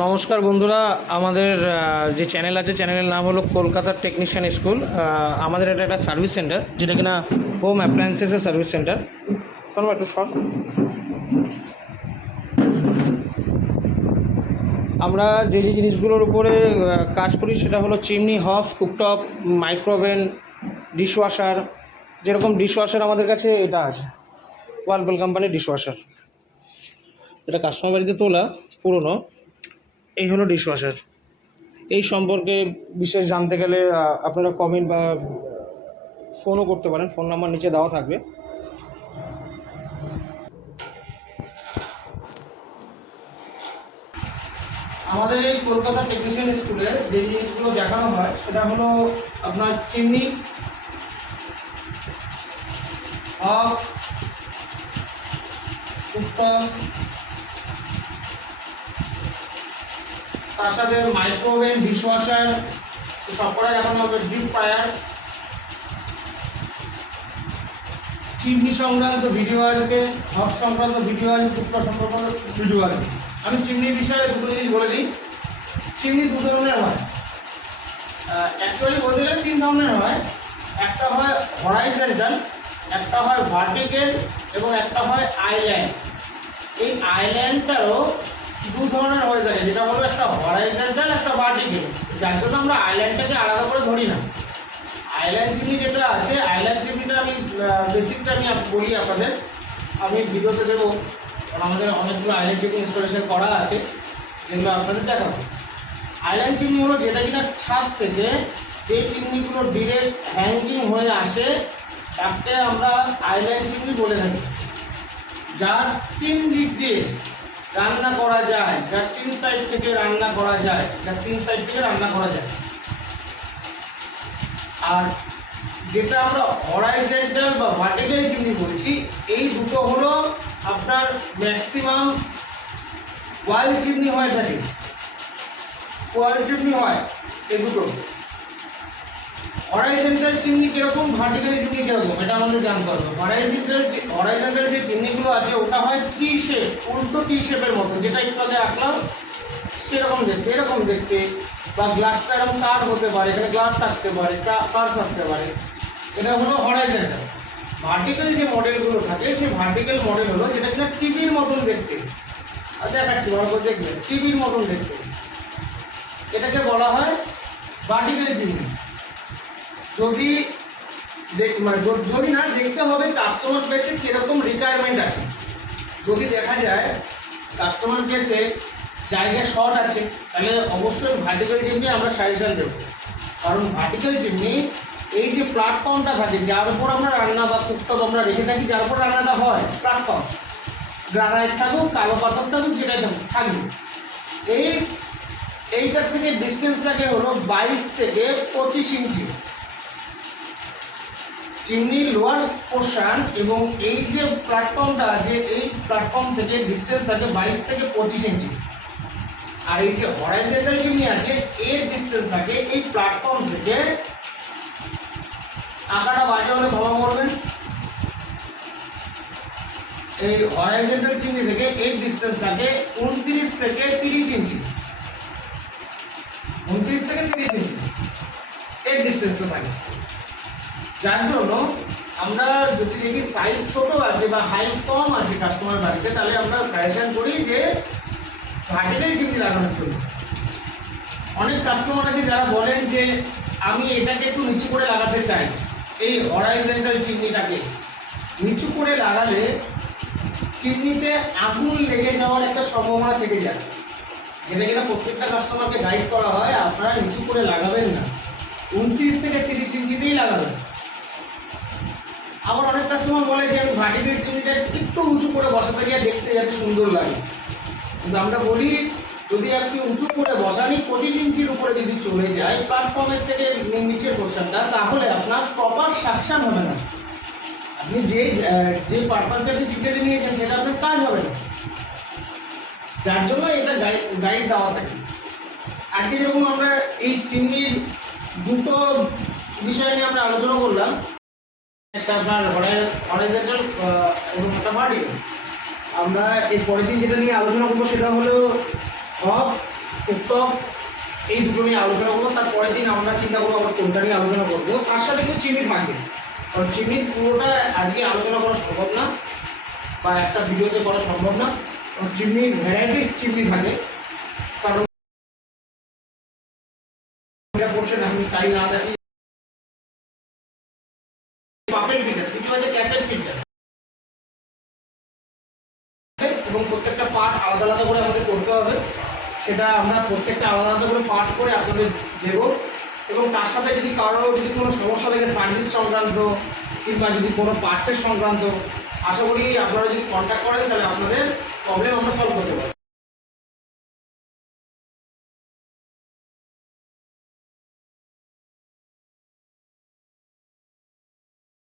নমস্কার বন্ধুরা, আমাদের যে চ্যানেল আছে চ্যানেলের নাম হলো কলকাতার টেকনিশিয়ান স্কুল। আমাদের এটা একটা সার্ভিস সেন্টার, যেটা কিনা হোম অ্যাপ্লায়েন্সেসের সার্ভিস সেন্টার। তখন একটু শর্ট আমরা যে যে জিনিসগুলোর উপরে কাজ করি সেটা হলো চিমনি, হব, কুকটপ, মাইক্রোওভেন, ডিশওয়াশার। যেরকম ডিশওয়াশার আমাদের কাছে এটা আছে, ওয়ালপল কোম্পানির ডিশওয়াশার। এটা কাস্টমার বাড়িতে তোলা পুরনো। এই হলো ডিশওয়াশার। এই সম্পর্কে বিশেষ জানতে গেলে আপনারা কমেন্ট বা ফোনও করতে পারেন, ফোন নাম্বার নিচে দেওয়া থাকবে। আমাদের এই কলকাতা টেকনিশিয়ান স্কুলে যে জিনিসগুলো দেখানো হয় সেটা হলো আপনার চিমনি, হব, কুকটপ, তার সাথে মাইক্রোওভেন, ডিশওয়াশার, সবকটা দেখানো হবে। ডিপ ফ্রায়ার, চিমনি সংক্রান্ত ভিডিও আসবে, হব সংক্রান্ত ভিডিও আসবে, কুকটপ সংক্রান্ত ভিডিও আসবে। আমি চিমনির বিষয়ে দুটো জিনিস বলে দিই। চিমনি দু ধরনের হয়, অ্যাকচুয়ালি বলতে গেলে তিন ধরনের হয়। একটা হয় হরাইজন্টাল, একটা হয় ভার্টিক্যাল এবং একটা হয় আইল্যান্ড। এই আইল্যান্ডটারও দু ধরনের হয়ে থাকে, যেটা হলো একটা হরাইজন্টাল, একটা ভার্টিক্যাল। যার জন্য আমরা আইল্যান্ডটাকে আলাদা করে ধরি না। আইল্যান্ড চিমনি যেটা আছে, আইল্যান্ড চিমনিটা আমি বেসিকটা আমি বলি আপনাদের, আমি ভিডিওতে দেবো, কারণ আমাদের অনেকগুলো আইল্যান্ড চিমনি ইনস্টলেশন করা আছে, যেগুলো আপনাদের দেখাবো। আইল্যান্ড চিমনি হলো যেটা কিনা ছাদ থেকে যে চিমনিগুলো ডিরেক্ট হ্যাঙ্গিং হয়ে আসে, তাকে আমরা আইল্যান্ড চিমনি বলে থাকি। যার তিন দিক দিয়ে রান্না করা যায়, যার তিন সাইড থেকে রান্না করা যায়, আর যেটা আমরা হরাইজন্টাল বা ভার্টিক্যাল চিমনি বলছি, এই দুটো হলো আপনার ম্যাক্সিমাম ওয়াল চিমনি হয়ে থাকে। ওয়াল চিমনি হয় এই দুটো। হরাইজন্টাল চিমনি কিরকম, ভার্টিক্যাল চিমনি কিরকম, এটা আমাদের জানতে হবে। হরাইজন্টাল যে চিমনিগুলো আছে ওটা হয় টি শেপ, উল্টো টি শেপের মতো, যেটা একটু আগে আঁকলাম সেরকম দেখতে, এরকম দেখতে। বা গ্লাসটা এরকম কার্ভ হতে পারে, এখানে গ্লাস থাকতে পারে, কার্ভ থাকতে পারে। এটা হলো হরাইজন্টাল। ভার্টিক্যাল যে মডেলগুলো থাকে সেই ভার্টিক্যাল মডেল হলো যেটা কিনা টিভির মতন দেখতে। আর দেখাচ্ছি ভালো করে দেখবেন, টিভির মতন দেখতে, এটাকে বলা হয় ভার্টিক্যাল চিমনি। যদি যদি না দেখতে হবে কাস্টমার প্লেসে কিরকম রিকোয়ারমেন্ট আছে। যদি দেখা যায় কাস্টমার প্লেসে জায়গা শর্ট আছে, তাহলে অবশ্যই ভার্টিক্যাল চিমনি আমরা সাজেশন দেবো। কারণ ভার্টিক্যাল চিমনি এই যে প্ল্যাটফর্মটা থাকে, যার উপর আমরা রান্না বা কুকটপ আমরা রেখে থাকি, যার উপর রান্নাটা হয়, প্ল্যাটফর্ম, গ্রানাইট থাকুক, কালো পাথর থাকুক, যেটাই থাকবে, এইটার থেকে ডিস্টেন্স থাকে হলো 22 থেকে 25 ইঞ্চি। চিমনির লোয়ার পোর্শন এবং এই যে প্ল্যাটফর্মটা আছে, এই প্ল্যাটফর্ম থেকে ডিস্টেন্স থাকে 22 থেকে 25 ইঞ্চি। আর এই যে হরাইজন্টাল চিমনি আছে, এর ডিস্টেন্স থাকে এই প্ল্যাটফর্ম থেকে, আঁকাটা বাজে হলে ক্ষমা করবেন, এই হরাইজন্টাল চিমনি থেকে এর ডিস্টেন্স থাকে 29 থেকে 30 ইঞ্চি। 29 থেকে 30 ইঞ্চি এর ডিস্টেন্সটা থাকে। যার জন্য আমরা যদি দেখি সাইজ ছোট আছে বা হাইট কম আছে কাস্টমার বাড়িতে, তাহলে আমরা সাজেশন করি যে ভার্টিক্যাল চিমনি লাগানোর জন্য। অনেক কাস্টমার আছে যারা বলেন যে আমি এটাকে একটু নিচু করে লাগাতে চাই। এই হরাইজন্টাল চিমনিটাকে নিচু করে লাগালে চিমনিতে আগুন লেগে যাওয়ার একটা সম্ভাবনা থেকে যায়, যেটা কিনা প্রত্যেকটা কাস্টমারকে গাইড করা হয়, আপনারা নিচু করে লাগাবেন না, 29 থেকে 30 ইঞ্চিতেই লাগাবেন। আবার অনেক কাস্টমার বলে যে আমি ভার্টিক্যাল চিমনিটা একটু উঁচু করে বসাতে গিয়ে দেখতে যাতে সুন্দর লাগে। কিন্তু আমরা বলি, যদি আপনি উঁচু করে বসানি 25 ইঞ্চির উপরে যদি চলে যায় প্ল্যাটফর্মের থেকে নিচের পোর্শনটা, তাহলে আপনার প্রপার সাকশন হবে না। আপনি যে পারপাসে আপনি চিমনিটা নিয়েছেন সেটা আপনার কাজ হবে না। যার জন্য এটা গাইড দেওয়া থাকে। আজকে যেরকম আমরা এই চিমনির দুটো বিষয় নিয়ে আমরা আলোচনা করলাম, একটা আপনার হরাইজন্টাল এবং একটা ভার্টিক্যাল। আমরা এর পরের দিন যেটা নিয়ে আলোচনা করবো সেটা হলো হব কুকটপ, এই দুটো নিয়ে আলোচনা করবো। তারপরের দিন আমরা চিন্তা করবো আমরা কোনটা নিয়ে আলোচনা করবো। তার সাথে কিন্তু চিমনি থাকবে, কারণ চিমনির পুরোটা আজকে আলোচনা করা সম্ভব না বা একটা ভিডিওতে করা সম্ভব না, কারণ চিমনির ভ্যারাইটিস চিমনি থাকে। কারণ এটা করছেন আপনি তাই না দেখি পাপের ফিল্টার, কিছু আছে ক্যাসেট ফিল্টার, এবং প্রত্যেকটা পার্ট আলাদা আলাদা করে আমাদের করতে হবে। সেটা আমরা প্রত্যেকটা আলাদা আলাদা করে পার্ট করে আপনাদের দেব। এবং তার সাথে যদি কারো যদি কোনো সমস্যা থাকে সার্ভিস সংক্রান্ত কিংবা যদি কোনো পার্টসের সংক্রান্ত, আশা করি আপনারা যদি কন্ট্যাক্ট করেন তাহলে আপনাদের প্রবলেম আমরা সলভ করতে পারবো।